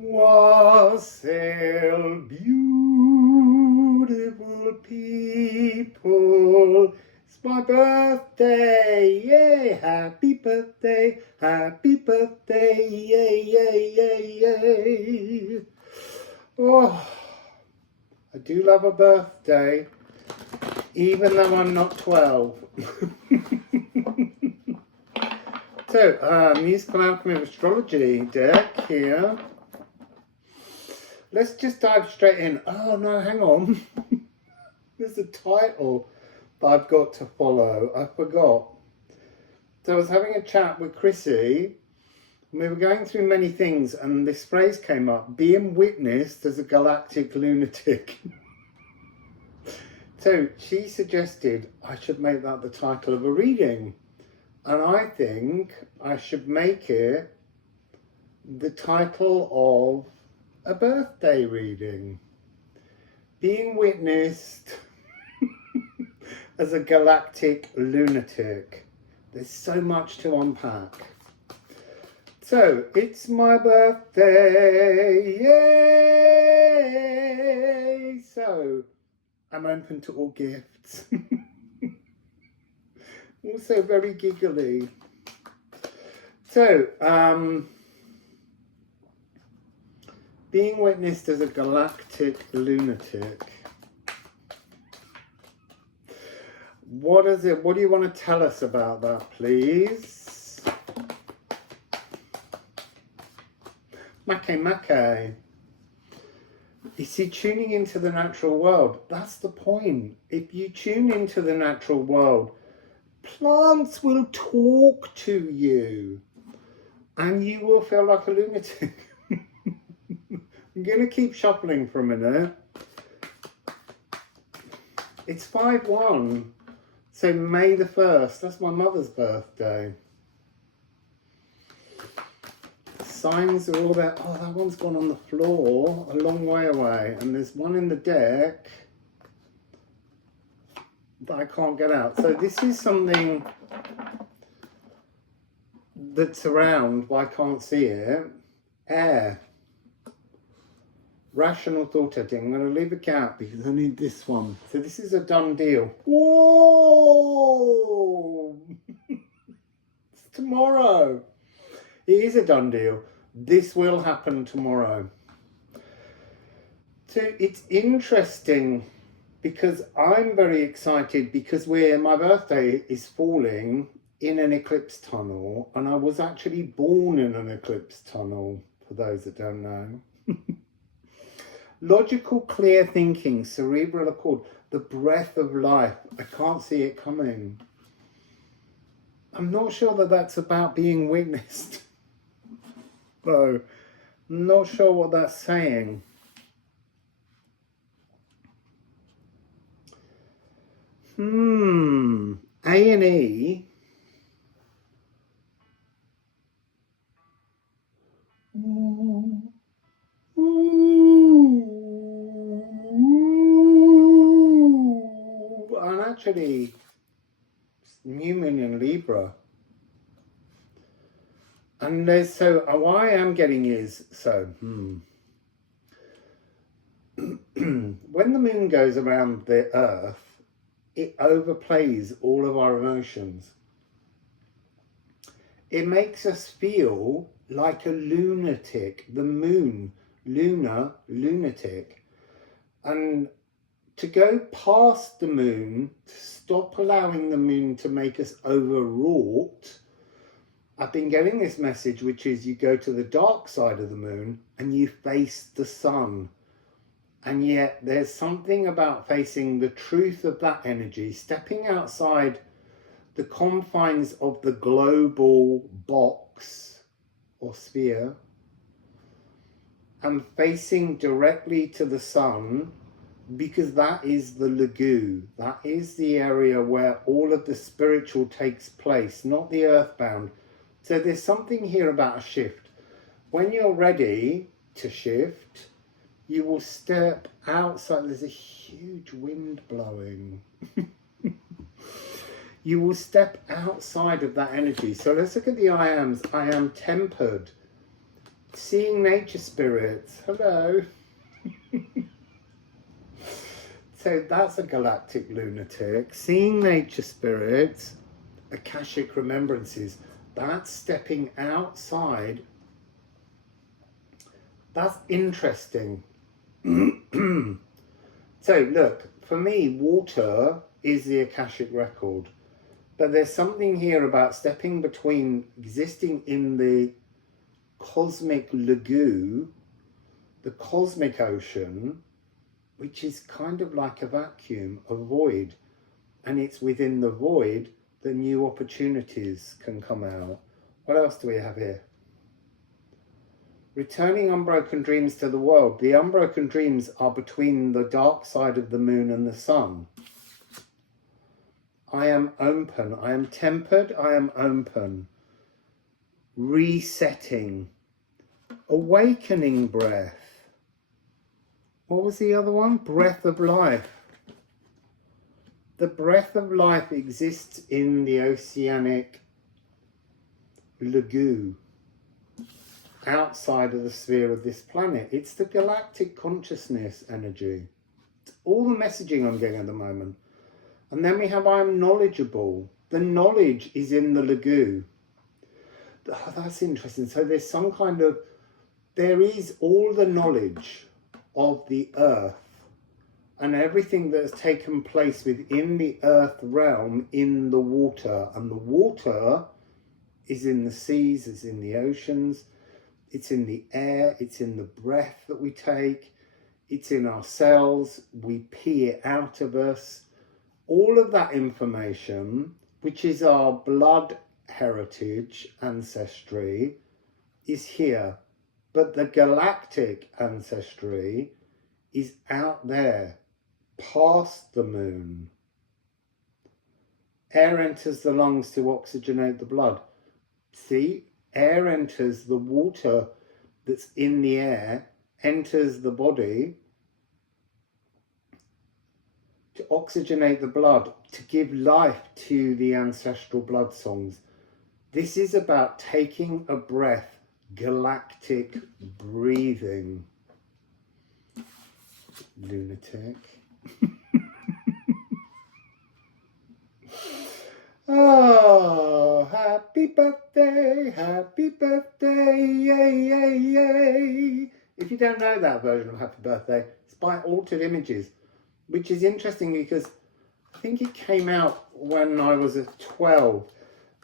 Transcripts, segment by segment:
Wassail, beautiful people, it's my birthday, yay, happy birthday, yay, yay, yay, yay. Oh, I do love a birthday, even though I'm not 12. So, musical Alchemy of Astrology deck here. Let's just dive straight in. Oh no, hang on. There's a title that I've got to follow. I forgot. So I was having a chat with Chrissy, and we were going through many things, and this phrase came up: being witnessed as a galactic lunatic. So she suggested I should make that the title of a reading. And I think I should make it the title of a birthday reading. Being witnessed as a galactic lunatic. There's so much to unpack. So, it's my birthday, yay! So, I'm open to all gifts. Also very giggly. So, being witnessed as a galactic lunatic. What is it? What do you want to tell us about that, please? Make. You see, tuning into the natural world, that's the point. If you tune into the natural world, plants will talk to you and you will feel like a lunatic. I'm going to keep shuffling for a minute. It's 5/1, so May the 1st, that's my mother's birthday. Signs are all about, oh, that one's gone on the floor a long way away, and there's one in the deck that I can't get out. So this is something that's around, but I can't see it. Air. Rational thought editing. I'm going to leave a gap because I need this one. So this is a done deal. Whoa! It's tomorrow. It is a done deal. This will happen tomorrow. So it's interesting because I'm very excited because my birthday is falling in an eclipse tunnel, and I was actually born in an eclipse tunnel, for those that don't know. Logical, clear thinking, cerebral accord, the breath of life. I can't see it coming. I'm not sure that that's about being witnessed. Though, I'm not sure what that's saying. A&E. And actually, New Moon in Libra. And there's, so what I am getting is, when the moon goes around the earth, it overplays all of our emotions. It makes us feel like a lunatic. The moon, lunatic. And to go past the moon, to stop allowing the moon to make us overwrought, I've been getting this message, which is you go to the dark side of the moon and you face the sun. And yet there's something about facing the truth of that energy, stepping outside the confines of the global box or sphere and facing directly to the sun, because that is the lagoon. That is the area where all of the spiritual takes place, not the earthbound. So there's something here about a shift. When you're ready to shift, you will step outside. There's a huge wind blowing. You will step outside of that energy. So let's look at the I ams. I am tempered. Seeing nature spirits. Hello. So that's a galactic lunatic. Seeing nature spirits, Akashic remembrances. That's stepping outside. That's interesting. So look, for me, water is the Akashic record. But there's something here about stepping between existing in the cosmic lagoon, the cosmic ocean, which is kind of like a vacuum, a void. And it's within the void that new opportunities can come out. What else do we have here? Returning unbroken dreams to the world. The unbroken dreams are between the dark side of the moon and the sun. I am open. I am tempered. I am open. Resetting. Awakening breath. What was the other one? Breath of life. The breath of life exists in the oceanic lagoon, outside of the sphere of this planet. It's the galactic consciousness energy. It's all the messaging I'm getting at the moment. And then we have I am knowledgeable. The knowledge is in the lagoon. Oh, that's interesting. So there's some kind of, there is all the knowledge of the earth and everything that has taken place within the earth realm in the water. And the water is in the seas, it's in the oceans, it's in the air, it's in the breath that we take, it's in our cells, we pee it out of us. All of that information, which is our blood heritage, ancestry, is here. But the galactic ancestry is out there, past the moon. Air enters the lungs to oxygenate the blood. See, air enters the water that's in the air, enters the body to oxygenate the blood, to give life to the ancestral blood songs. This is about taking a breath, galactic breathing. Lunatic. Oh, happy birthday, yay, yay, yay. If you don't know that version of Happy Birthday, it's by Altered Images, which is interesting because I think it came out when I was 12,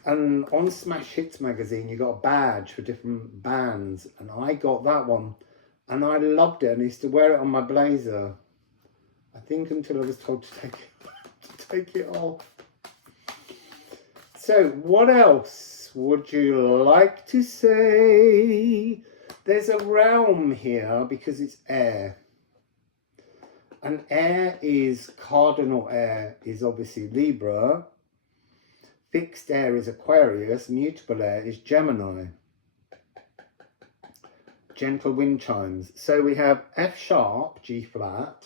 and on Smash Hits magazine you got a badge for different bands, and I got that one and I loved it, and I used to wear it on my blazer, I think until I was told to take it off. So what else would you like to say? There's a realm here because it's air. And air is, cardinal air is obviously Libra. Fixed air is Aquarius. Mutable air is Gemini. Gentle wind chimes. So we have F sharp, G flat.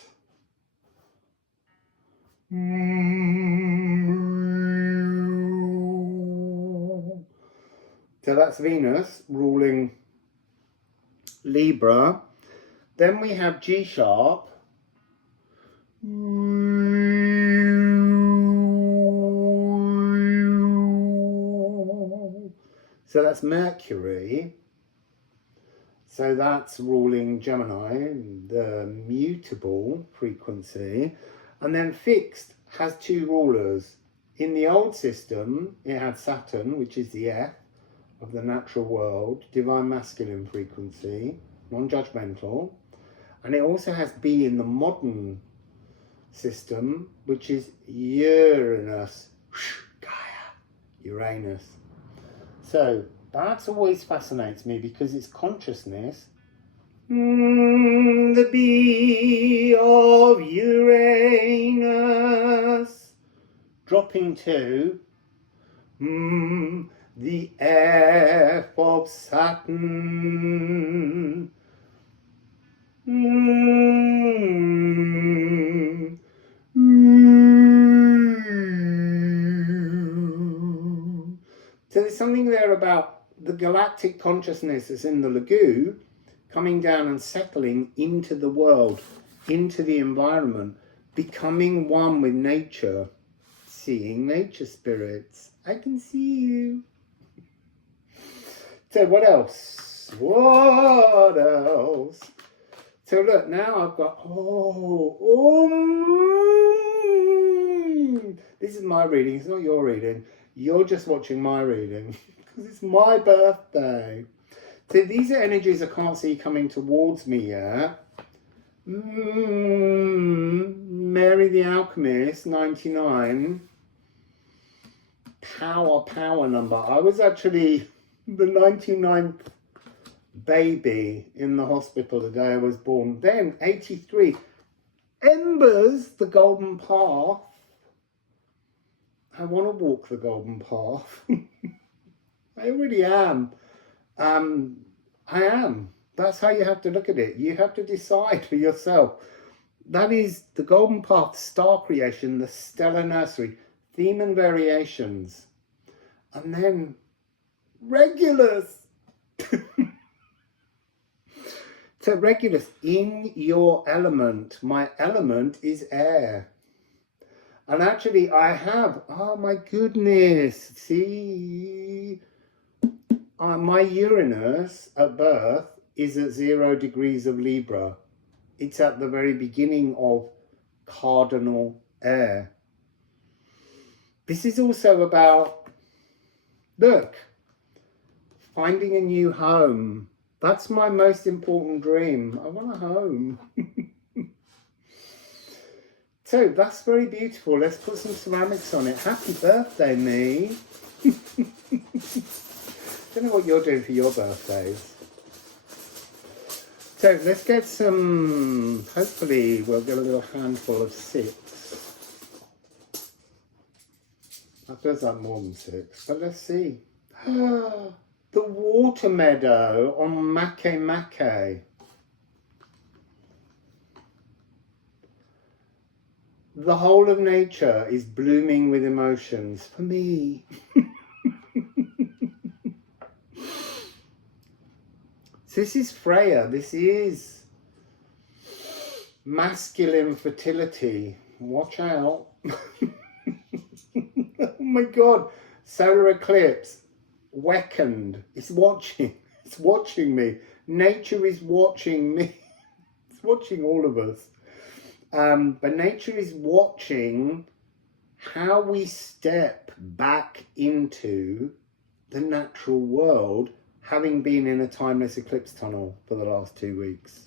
So that's Venus ruling Libra. Then we have G sharp. So that's Mercury. So that's ruling Gemini, the mutable frequency. And then fixed has two rulers. In the old system, it had Saturn, which is the F of the natural world, divine masculine frequency, non-judgmental. And it also has B in the modern system, which is Uranus, Gaia, Uranus. So that always fascinates me because it's consciousness. The B of Uranus dropping to the F of Saturn. So there's something there about the galactic consciousness is in the lagoon, coming down and settling into the world, into the environment, becoming one with nature, seeing nature spirits. I can see you. So what else? What else? So look, now I've got, this is my reading, it's not your reading. You're just watching my reading because it's my birthday. So these are energies I can't see coming towards me yet. Mary the Alchemist, 99. Power number. I was actually the 99th baby in the hospital the day I was born. Then 83. Embers, the golden path. I want to walk the golden path. I already am. I am. That's how you have to look at it. You have to decide for yourself. That is the golden path, star creation, the stellar nursery, theme and variations. And then Regulus. So Regulus, in your element. My element is air. And actually I have, oh my goodness, see, my Uranus at birth is at 0 degrees of Libra. It's at the very beginning of cardinal air. This is also about, look, finding a new home. That's my most important dream. I want a home. So that's very beautiful. Let's put some ceramics on it. Happy birthday, me. Don't know what you're doing for your birthdays. So let's get some, hopefully we'll get a little handful of 6. That feels like more than 6, but let's see. The water meadow on Make. The whole of nature is blooming with emotions for me. So this is Freya. This is masculine fertility. Watch out. Oh my God. Solar eclipse. Weakened. It's watching. It's watching me. Nature is watching me. It's watching all of us. But nature is watching how we step back into the natural world, having been in a timeless eclipse tunnel for the last 2 weeks.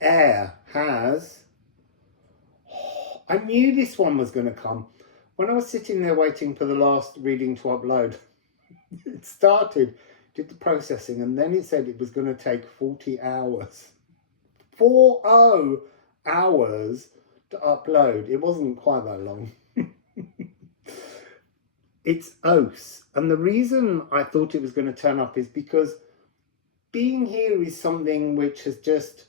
Air has, I knew this one was going to come. When I was sitting there waiting for the last reading to upload, it started, did the processing, and then it said it was going to take 40 hours. 40 hours to upload. It wasn't quite that long. It's Os. And the reason I thought it was going to turn up is because being here is something which has just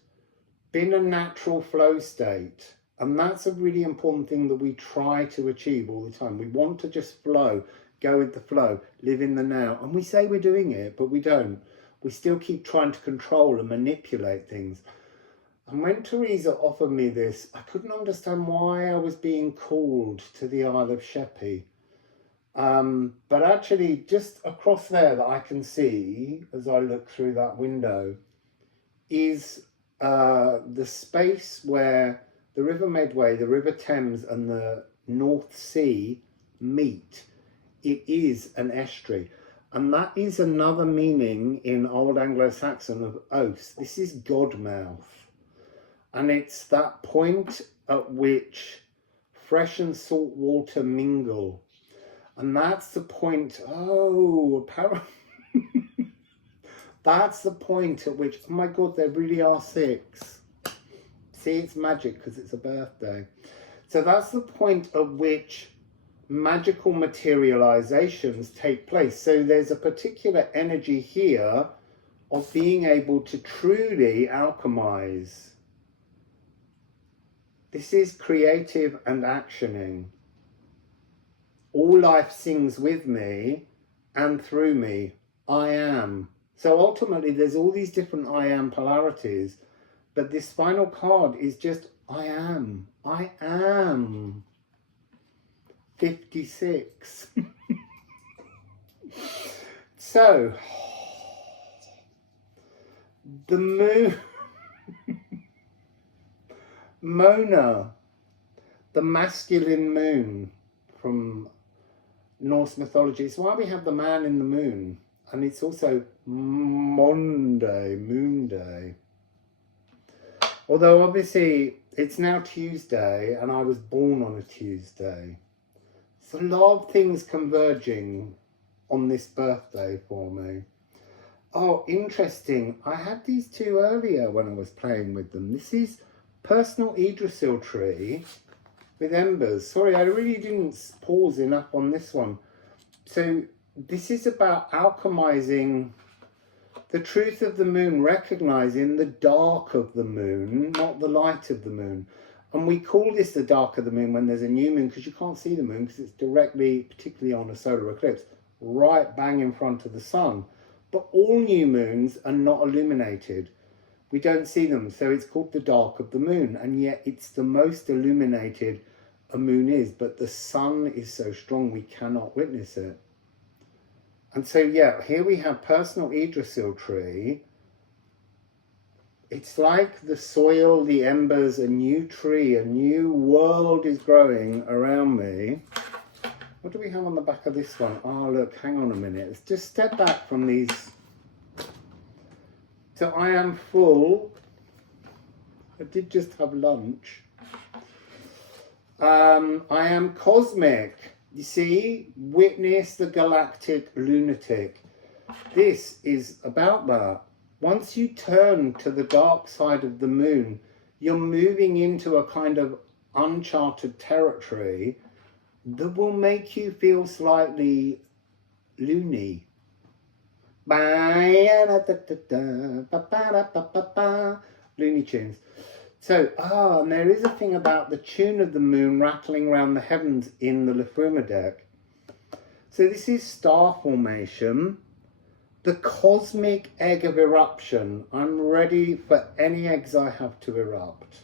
been a natural flow state. And that's a really important thing that we try to achieve all the time. We want to just flow, go with the flow, live in the now. And we say we're doing it, but we don't. We still keep trying to control and manipulate things. And when Teresa offered me this, I couldn't understand why I was being called to the Isle of Sheppey. But actually, just across there that I can see, as I look through that window, is the space where the River Medway, the River Thames and the North Sea meet. It is an estuary. And that is another meaning in Old Anglo-Saxon of Os. This is Godmouth. And it's that point at which fresh and salt water mingle. And that's the point, that's the point at which, oh my God, there really are 6. See, it's magic because it's a birthday. So that's the point at which magical materializations take place. So there's a particular energy here of being able to truly alchemize. This is creative and actioning. All life sings with me and through me. I am. So ultimately there's all these different I am polarities, but this final card is just I am. I am. 56. So, the moon, Mona, the masculine moon from Norse mythology. It's why we have the man in the moon. And it's also Monday, Moon Day. Although obviously it's now Tuesday and I was born on a Tuesday. So a lot of things converging on this birthday for me. Oh, interesting. I had these two earlier when I was playing with them. This is Personal Yggdrasil Tree with Embers. Sorry, I really didn't pause enough on this one. So this is about alchemizing the truth of the moon, recognizing the dark of the moon, not the light of the moon. And we call this the dark of the moon when there's a new moon, because you can't see the moon because it's directly, particularly on a solar eclipse, right bang in front of the sun. But all new moons are not illuminated. We don't see them, so it's called the dark of the moon, and yet it's the most illuminated a moon is, but the sun is so strong we cannot witness it. And so yeah, here we have Personal Yggdrasil Tree. It's like the soil, the embers, a new tree, a new world is growing around me. What do we have on the back of this one? Oh look, hang on a minute. Let's just step back from these. So I am full. I did just have lunch. I am cosmic. You see, witness the Galactic Lunatic. This is about that. Once you turn to the dark side of the moon, you're moving into a kind of uncharted territory that will make you feel slightly loony. Looney Tunes. So, and there is a thing about the tune of the moon rattling around the heavens in the Liffruma deck. So this is star formation, the cosmic egg of eruption. I'm ready for any eggs I have to erupt.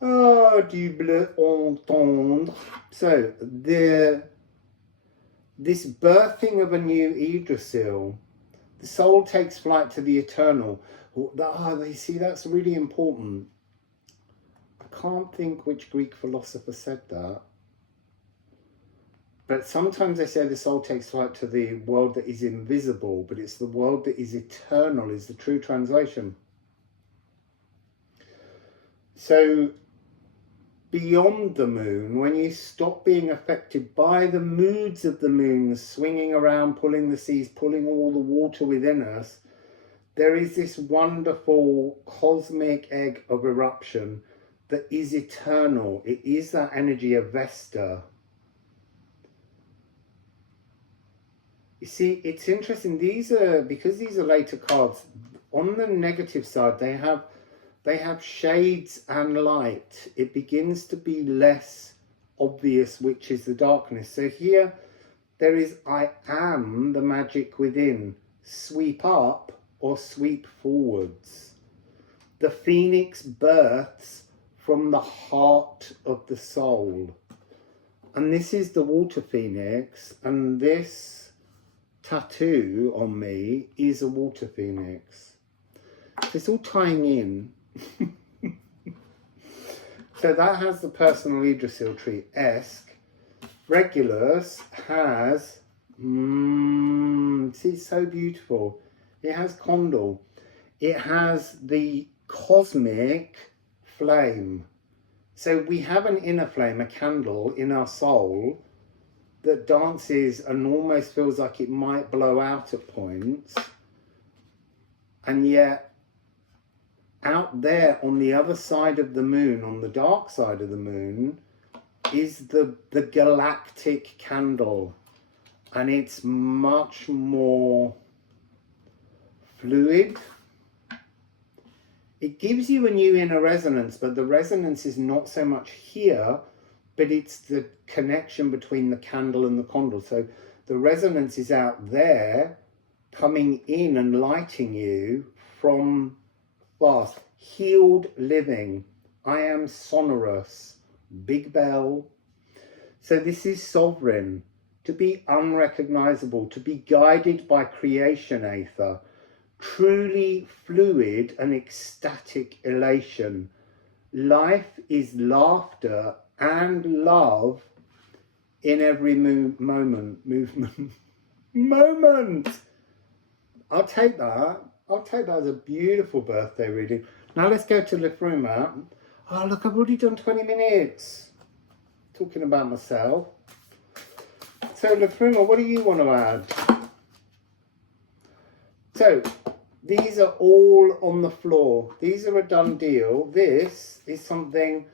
Oh, du bleu entendre. So, this birthing of a new Yggdrasil, the soul takes flight to the eternal. You see, that's really important. I can't think which Greek philosopher said that. But sometimes they say the soul takes flight to the world that is invisible, but it's the world that is eternal, is the true translation. So, beyond the moon, when you stop being affected by the moods of the moon, swinging around, pulling the seas, pulling all the water within us, there is this wonderful cosmic egg of eruption that is eternal. It is that energy of Vesta. You see, it's interesting. Because these are later cards, on the negative side, they have shades and light. It begins to be less obvious which is the darkness. So here there is I am the magic within. Sweep up or sweep forwards. The phoenix births from the heart of the soul. And this is the water phoenix, and this tattoo on me is a water phoenix. So it's all tying in. So that has the Personal Yggdrasil Tree-esque. Regulus has, see, it's so beautiful. It has Condor. It has the cosmic flame. So we have an inner flame, a candle in our soul that dances and almost feels like it might blow out at points. And yet, out there on the other side of the moon, on the dark side of the moon, is the galactic candle. And it's much more fluid. It gives you a new inner resonance, but the resonance is not so much here, but it's the connection between the candle and the condor. So the resonance is out there coming in and lighting you from vast. Healed living. I am sonorous. Big bell. So this is sovereign. To be unrecognizable, to be guided by creation aether. Truly fluid and ecstatic elation. Life is laughter and love in every movement. I'll take that. I'll take that as a beautiful birthday reading. Now let's go to Liffruma. Oh, look, I've already done 20 minutes talking about myself. So, Liffruma, what do you want to add? So, these are all on the floor. These are a done deal. This is something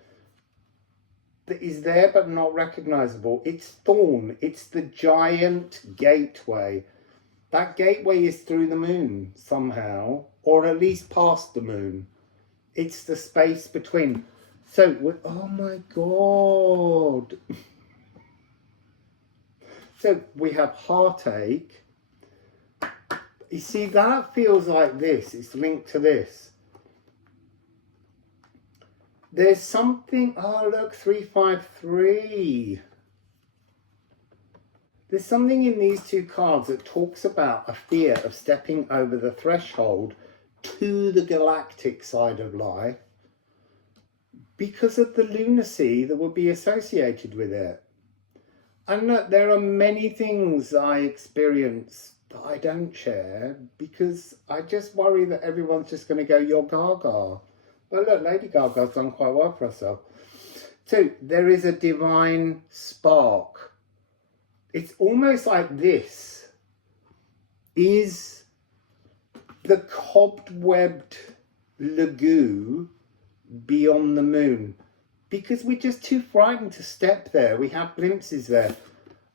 that is there but not recognizable. It's Thorn. It's the giant gateway. That gateway is through the moon somehow, or at least past the moon. It's the space between. So, oh my God. So we have heartache. You see, that feels like this. It's linked to this. There's something, oh look, 353. There's something in these two cards that talks about a fear of stepping over the threshold to the galactic side of life because of the lunacy that would be associated with it. And look, there are many things I experience that I don't share because I just worry that everyone's just going to go, you're Gaga. But look, Lady Gaga's done quite well for herself. So there is a divine spark. It's almost like this is the cobwebbed lagoon beyond the moon. Because we're just too frightened to step there. We have glimpses there.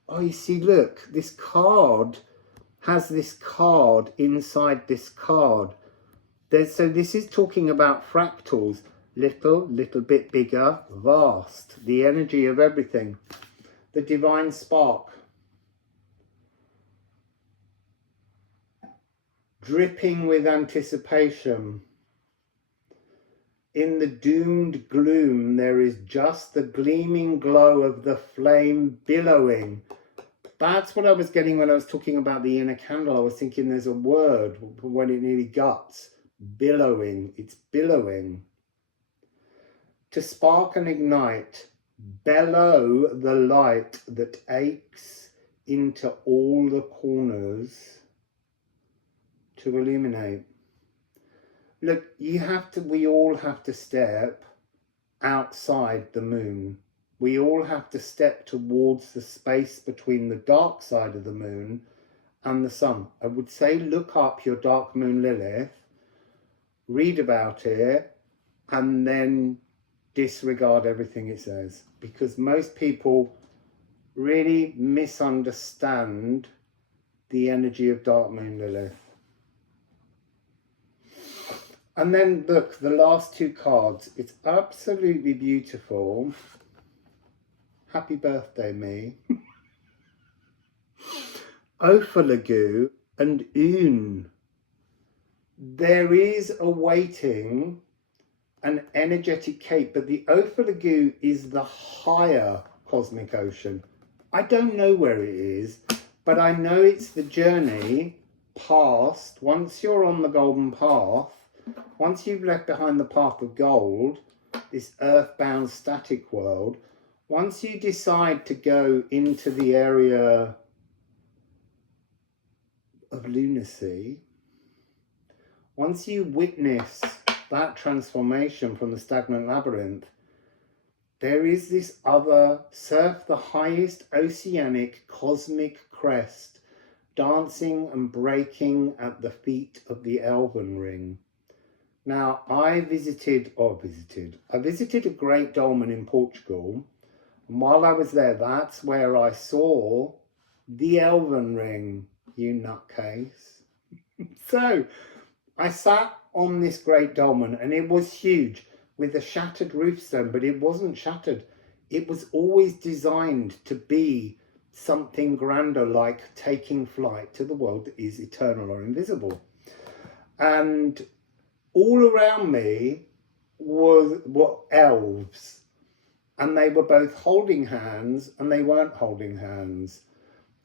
Oh, you see, look, this card has this card inside this card. So this is talking about fractals. Little bit bigger, vast. The energy of everything. The divine spark. Dripping with anticipation. In the doomed gloom, there is just the gleaming glow of the flame billowing. That's what I was getting when I was talking about the inner candle. I was thinking there's a word when it nearly guts. Billowing. It's billowing. To spark and ignite, bellow the light that aches into all the corners to illuminate. Look, we all have to step outside the moon. We all have to step towards the space between the dark side of the moon and the sun. I would say look up your dark moon Lilith, read about it, and then disregard everything it says. Because most people really misunderstand the energy of dark moon Lilith. And then look, the last two cards. It's absolutely beautiful. Happy birthday, me. Ophalagu and Un. There is awaiting an energetic cape, but the Ophalagu is the higher cosmic ocean. I don't know where it is, but I know it's the journey past, once you're on the golden path, once you've left behind the path of gold, this earthbound static world, once you decide to go into the area of lunacy, once you witness that transformation from the stagnant labyrinth, there is this other surf the highest oceanic cosmic crest dancing and breaking at the feet of the Elven Ring. Now, I visited a great dolmen in Portugal, and while I was there, that's where I saw the Elven Ring, you nutcase. So, I sat on this great dolmen, and it was huge, with a shattered roofstone, but it wasn't shattered. it was always designed to be something grander, like taking flight to the world that is eternal or invisible. And all around me were elves, and they were both holding hands and they weren't holding hands.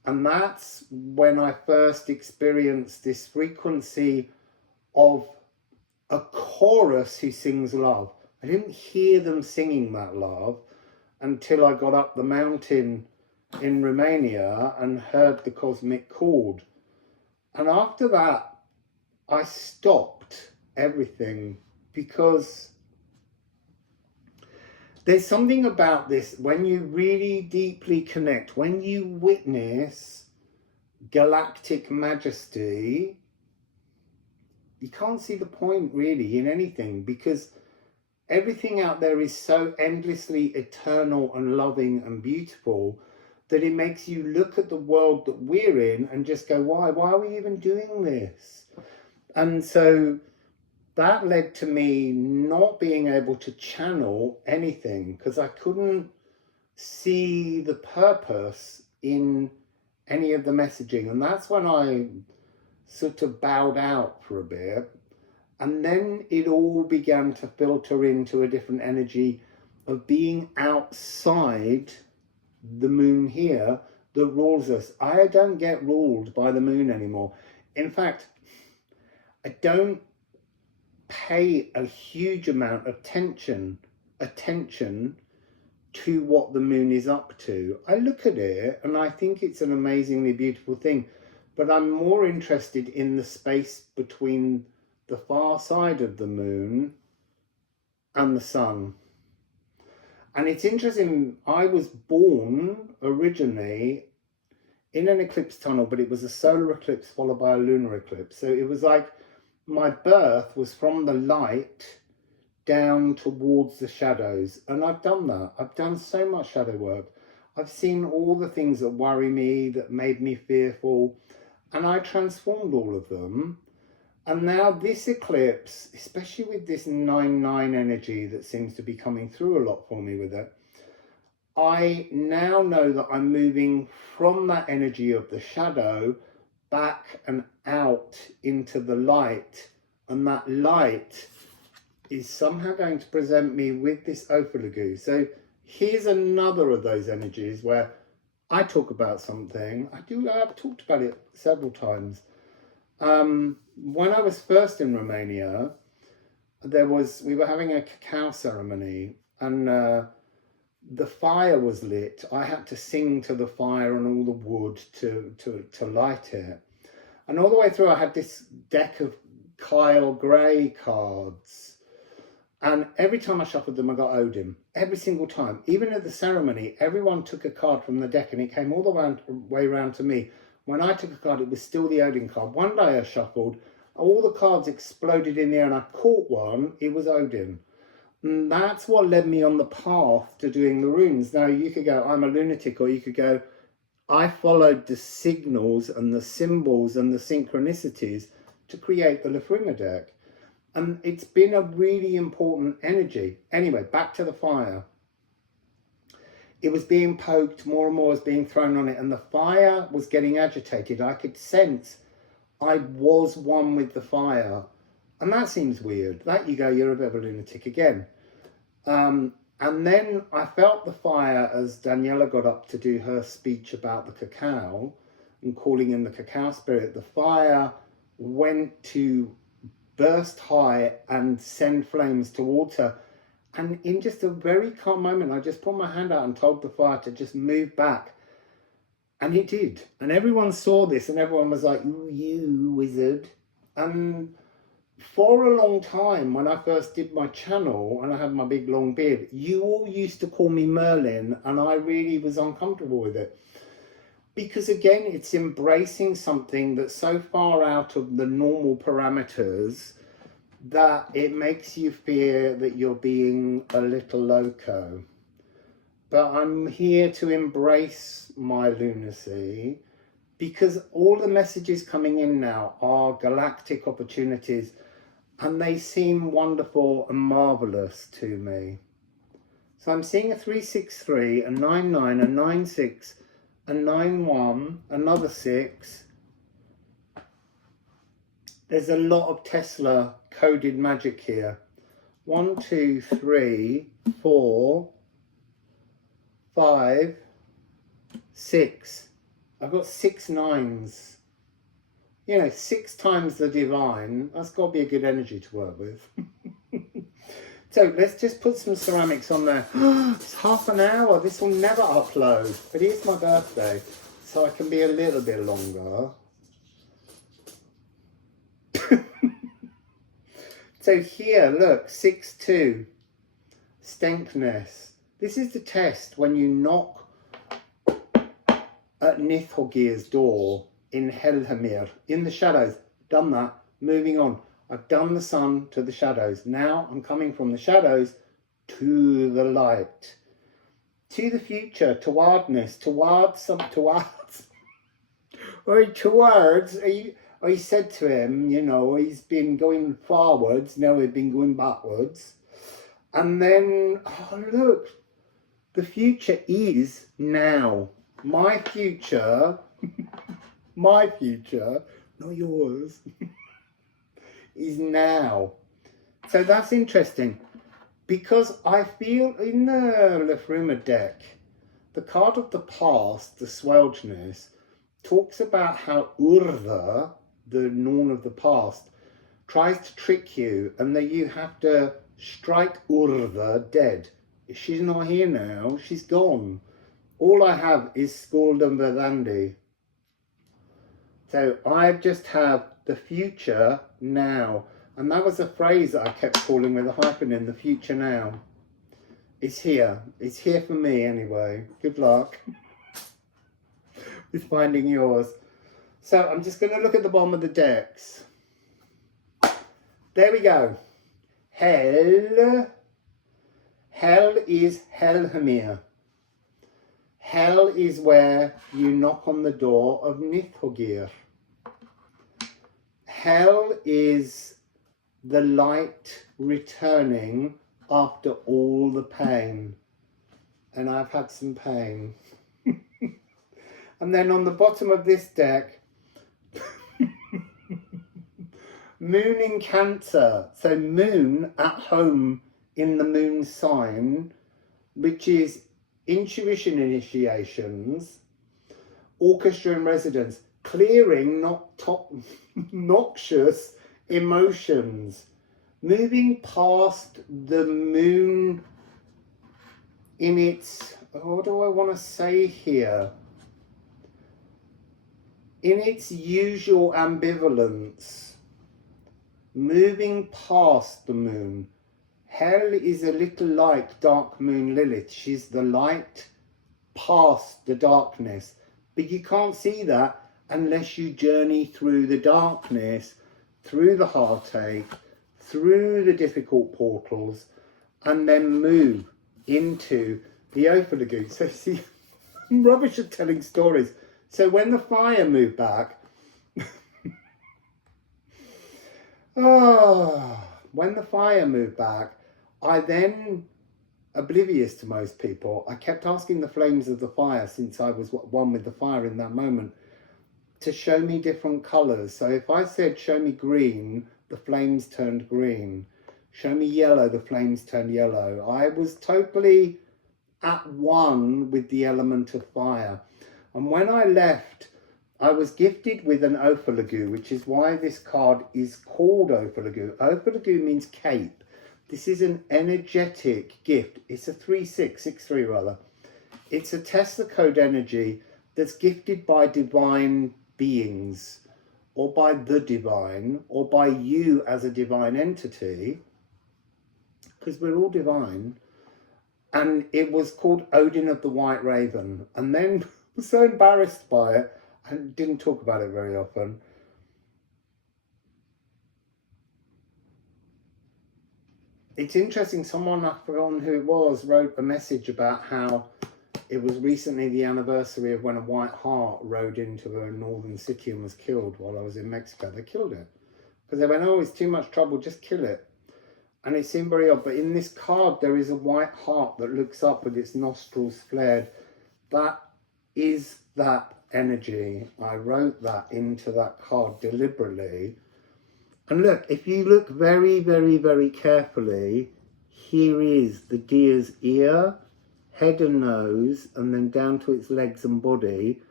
And that's when I first experienced this frequency of a chorus who sings love. I didn't hear them singing that love until I got up the mountain in Romania and heard the cosmic chord. And after that, I stopped everything, because there's something about this, when you really deeply connect, when you witness galactic majesty, you can't see the point really in anything, because everything out there is so endlessly eternal and loving and beautiful that it makes you look at the world that we're in and just go, why are we even doing this? And so that led to me not being able to channel anything, because I couldn't see the purpose in any of the messaging. And that's when I sort of bowed out for a bit. And then it all began to filter into a different energy of being outside the moon here that rules us. I don't get ruled by the moon anymore. In fact, I don't pay a huge amount of attention to what the moon is up to. I look at it and I think it's an amazingly beautiful thing, but I'm more interested in the space between the far side of the moon and the sun. And it's interesting, I was born originally in an eclipse tunnel, but it was a solar eclipse followed by a lunar eclipse. So it was like my birth was from the light down towards the shadows. And I've done that. I've done so much shadow work. I've seen all the things that worry me, that made me fearful, and I transformed all of them. And now this eclipse, especially with this 9-9 energy that seems to be coming through a lot for me with it, I now know that I'm moving from that energy of the shadow back and out into the light, and that light is somehow going to present me with this Ophilogu. So here's another of those energies where I talk about something. I've talked about it several times. When I was first in Romania, we were having a cacao ceremony, and the fire was lit. I had to sing to the fire and all the wood to light it. And all the way through, I had this deck of Kyle Gray cards. And every time I shuffled them, I got Odin. Every single time. Even at the ceremony, everyone took a card from the deck and it came all the way around to me. When I took a card, it was still the Odin card. One day I shuffled, all the cards exploded in the air and I caught one. It was Odin. And that's what led me on the path to doing the runes. Now, you could go, I'm a lunatic, or you could go, I followed the signals and the symbols and the synchronicities to create the Liffruma deck. And it's been a really important energy. Anyway, back to the fire. It was being poked, more and more was being thrown on it, and the fire was getting agitated. I could sense I was one with the fire. And that seems weird. That you go, you're a bit of a lunatic again. And then I felt the fire as Daniela got up to do her speech about the cacao and calling in the cacao spirit. The fire went to burst high and send flames towards her. And in just a very calm moment, I just put my hand out and told the fire to just move back. And it did. And everyone saw this and everyone was like, ooh, you wizard. And for a long time, when I first did my channel and I had my big long beard, you all used to call me Merlin, and I really was uncomfortable with it. Because again, it's embracing something that's so far out of the normal parameters that it makes you fear that you're being a little loco. But I'm here to embrace my lunacy, because all the messages coming in now are galactic opportunities, and they seem wonderful and marvelous to me. So I'm seeing a 363, a 99, a 96, a 91, another 6. There's a lot of Tesla coded magic here. 1, 2, 3, 4, 5, 6. I've got 6 9s. You know, 6 times the divine. That's got to be a good energy to work with. So let's just put some ceramics on there. It's half an hour. This will never upload. But it is my birthday, so I can be a little bit longer. So here, look, 6-2, Stenkness. This is the test when you knock at Nithogir's door in Helhamir, in the shadows. Done that, moving on. I've done the sun to the shadows. Now I'm coming from the shadows to the light. To the future, towardness, towards, I said to him, you know, he's been going forwards, now we've been going backwards. And then, oh look, the future is now. My future, not yours, is now. So that's interesting, because I feel in the Liffruma deck, the card of the past, the Swelgeness, talks about how Urtha, the Norn of the past, tries to trick you, and that you have to strike Urtha dead. She's not here now, she's gone. All I have is Skald and Verdandi. So I just have the future now. And that was a phrase that I kept calling with a hyphen in, the future now. It's here. It's here for me anyway. Good luck with finding yours. So I'm just going to look at the bottom of the decks. There we go. Hell. Hell is Helhamir. Hell is where you knock on the door of Nithogir. Hell is the light returning after all the pain. And I've had some pain. And then on the bottom of this deck, Moon in Cancer. So Moon at home in the Moon sign, which is intuition initiations, orchestra in residence, clearing noxious emotions, moving past the Moon in its, what do I want to say here? In its usual ambivalence, moving past the Moon. Hell is a little like Dark Moon Lilith. She's the light past the darkness. But you can't see that unless you journey through the darkness, through the heartache, through the difficult portals, and then move into the Ophilogu. So see, I'm rubbish at telling stories. So when the fire moved back, when the fire moved back, I then, oblivious to most people, I kept asking the flames of the fire, since I was one with the fire in that moment, to show me different colours. So if I said, show me green, the flames turned green. Show me yellow, the flames turned yellow. I was totally at one with the element of fire. And when I left, I was gifted with an Ophilogu, which is why this card is called Ophilogu. Ophilogu means cape. This is an energetic gift. It's a 3-6-6-3 rather. It's a Tesla code energy that's gifted by divine beings, or by the divine, or by you as a divine entity, because we're all divine. And it was called Odin of the White Raven. And then I was so embarrassed by it and didn't talk about it very often. It's interesting, someone, I've forgotten who it was, wrote a message about how it was recently the anniversary of when a white hart rode into a northern city and was killed while I was in Mexico. They killed it because they went, oh, it's too much trouble, just kill it. and it seemed very odd, but in this card there is a white heart that looks up with its nostrils flared. That is that energy. I wrote that into that card deliberately. And look, if you look very, very, very carefully, here is the deer's ear, head and nose, and then down to its legs and body.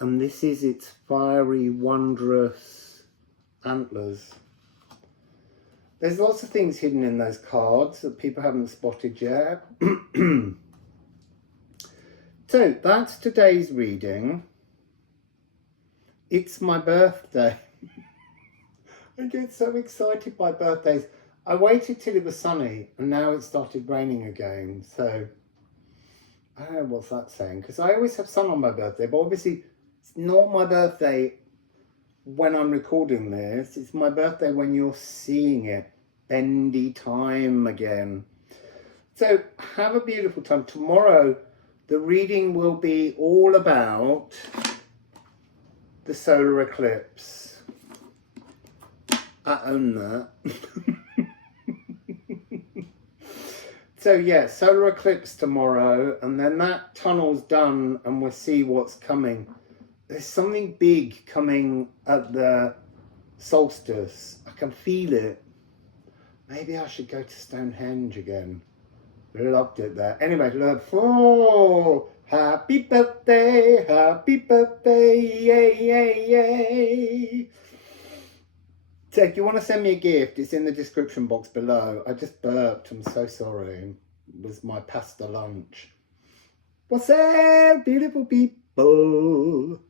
And this is its fiery, wondrous antlers. There's lots of things hidden in those cards that people haven't spotted yet. So that's today's reading. It's my birthday. I get so excited by birthdays. I waited till it was sunny and now it started raining again. So I don't know what's that saying, because I always have sun on my birthday, but obviously it's not my birthday when I'm recording this. It's my birthday when you're seeing it. Bendy time again. So have a beautiful time. Tomorrow the reading will be all about the solar eclipse. I own that. So yeah, solar eclipse tomorrow, and then that tunnel's done and we'll see what's coming. There's something big coming at the solstice. I can feel it. Maybe I should go to Stonehenge again. Loved it there. Anyway, love. Oh, happy birthday, yay, yay, yay. So if you want to send me a gift, it's in the description box below. I just burped, I'm so sorry. It was my pasta lunch. Wassail, beautiful people.